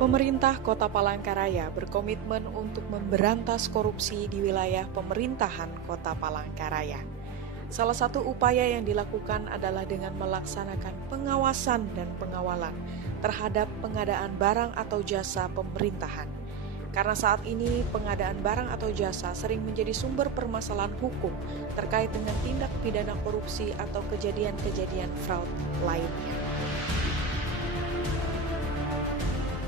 Pemerintah Kota Palangkaraya berkomitmen untuk memberantas korupsi di wilayah pemerintahan Kota Palangkaraya. Salah satu upaya yang dilakukan adalah dengan melaksanakan pengawasan dan pengawalan terhadap pengadaan barang atau jasa pemerintahan. Karena saat ini pengadaan barang atau jasa sering menjadi sumber permasalahan hukum terkait dengan tindak pidana korupsi atau kejadian-kejadian fraud lainnya.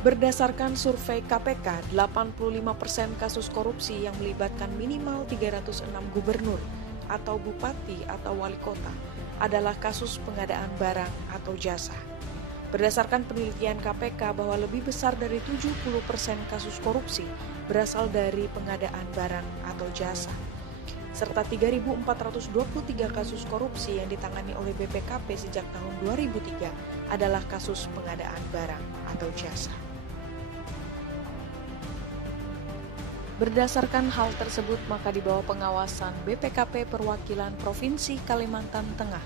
Berdasarkan survei KPK, 85% kasus korupsi yang melibatkan minimal 306 gubernur atau bupati atau wali kota adalah kasus pengadaan barang atau jasa. Berdasarkan penelitian KPK bahwa lebih besar dari 70% kasus korupsi berasal dari pengadaan barang atau jasa. Serta 3.423 kasus korupsi yang ditangani oleh BPKP sejak tahun 2003 adalah kasus pengadaan barang atau jasa. Berdasarkan hal tersebut, maka di bawah pengawasan BPKP Perwakilan Provinsi Kalimantan Tengah,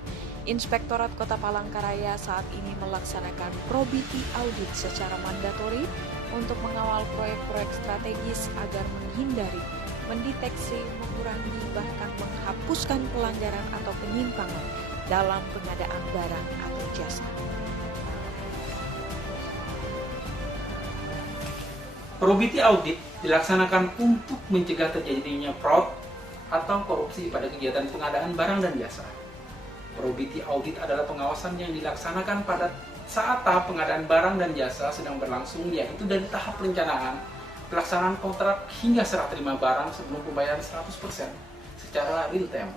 Inspektorat Kota Palangkaraya saat ini melaksanakan probity audit secara mandatori untuk mengawal proyek-proyek strategis agar menghindari, mendeteksi, mengurangi, bahkan menghapuskan pelanggaran atau penyimpangan dalam pengadaan barang atau jasa. Probity audit dilaksanakan untuk mencegah terjadinya fraud atau korupsi pada kegiatan pengadaan barang dan jasa. Probity audit adalah pengawasan yang dilaksanakan pada saat tahap pengadaan barang dan jasa sedang berlangsung, yaitu dari tahap perencanaan, pelaksanaan kontrak hingga serah terima barang sebelum pembayaran 100% secara real time.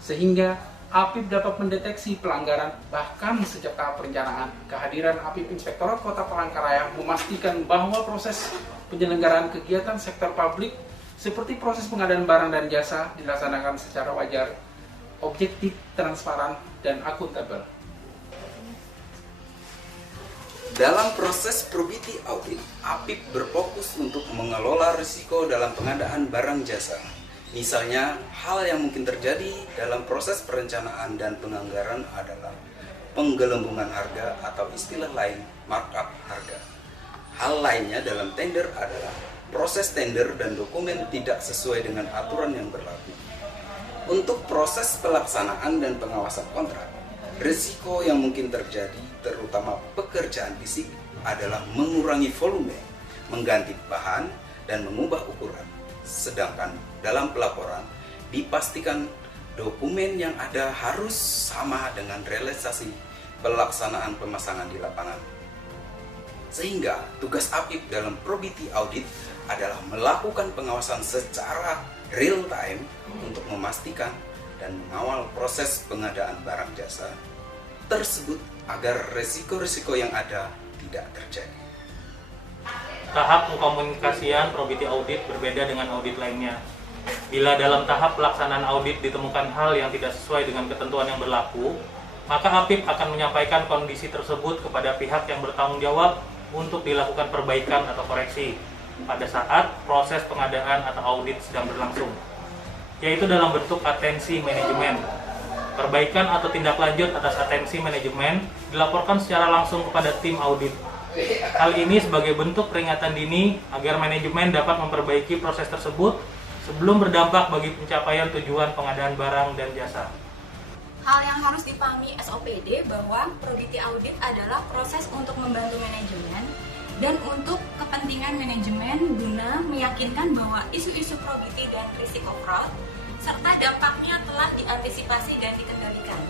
Sehingga APIP dapat mendeteksi pelanggaran bahkan sejak tahap perencanaan. Kehadiran APIP Inspektorat Kota Palangkaraya memastikan bahwa proses penyelenggaraan kegiatan sektor publik seperti proses pengadaan barang dan jasa dilaksanakan secara wajar, objektif, transparan, dan akuntabel. Dalam proses probity audit, APIP berfokus untuk mengelola risiko dalam pengadaan barang jasa. Misalnya, hal yang mungkin terjadi dalam proses perencanaan dan penganggaran adalah penggelembungan harga atau istilah lain markup harga. Hal lainnya dalam tender adalah proses tender dan dokumen tidak sesuai dengan aturan yang berlaku. Untuk proses pelaksanaan dan pengawasan kontrak, risiko yang mungkin terjadi terutama pekerjaan fisik adalah mengurangi volume, mengganti bahan, dan mengubah ukuran. Sedangkan dalam pelaporan dipastikan dokumen yang ada harus sama dengan realisasi pelaksanaan pemasangan di lapangan. Sehingga tugas APIP dalam probity audit adalah melakukan pengawasan secara real time untuk memastikan dan mengawal proses pengadaan barang jasa tersebut agar risiko-risiko yang ada tidak terjadi. Tahap pengkomunikasian probity audit berbeda dengan audit lainnya. Bila dalam tahap pelaksanaan audit ditemukan hal yang tidak sesuai dengan ketentuan yang berlaku, maka APIP akan menyampaikan kondisi tersebut kepada pihak yang bertanggung jawab untuk dilakukan perbaikan atau koreksi pada saat proses pengadaan atau audit sedang berlangsung, yaitu dalam bentuk atensi manajemen. Perbaikan atau tindak lanjut atas atensi manajemen dilaporkan secara langsung kepada tim audit. Hal ini sebagai bentuk peringatan dini agar manajemen dapat memperbaiki proses tersebut sebelum berdampak bagi pencapaian tujuan pengadaan barang dan jasa. Hal yang harus dipahami SOPD bahwa probity audit adalah proses untuk membantu manajemen dan untuk kepentingan manajemen guna meyakinkan bahwa isu-isu probity dan risiko fraud serta dampaknya telah diantisipasi dan dikendalikan.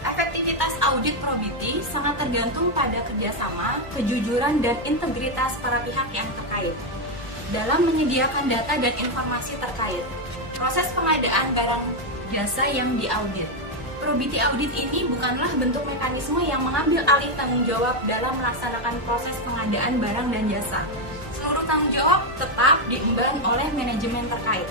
Efektivitas audit probity sangat tergantung pada kerjasama, kejujuran, dan integritas para pihak yang terkait dalam menyediakan data dan informasi terkait proses pengadaan barang jasa yang diaudit. Probity audit ini bukanlah bentuk mekanisme yang mengambil alih tanggung jawab dalam melaksanakan proses pengadaan barang dan jasa. Seluruh tanggung jawab tetap diemban oleh manajemen terkait.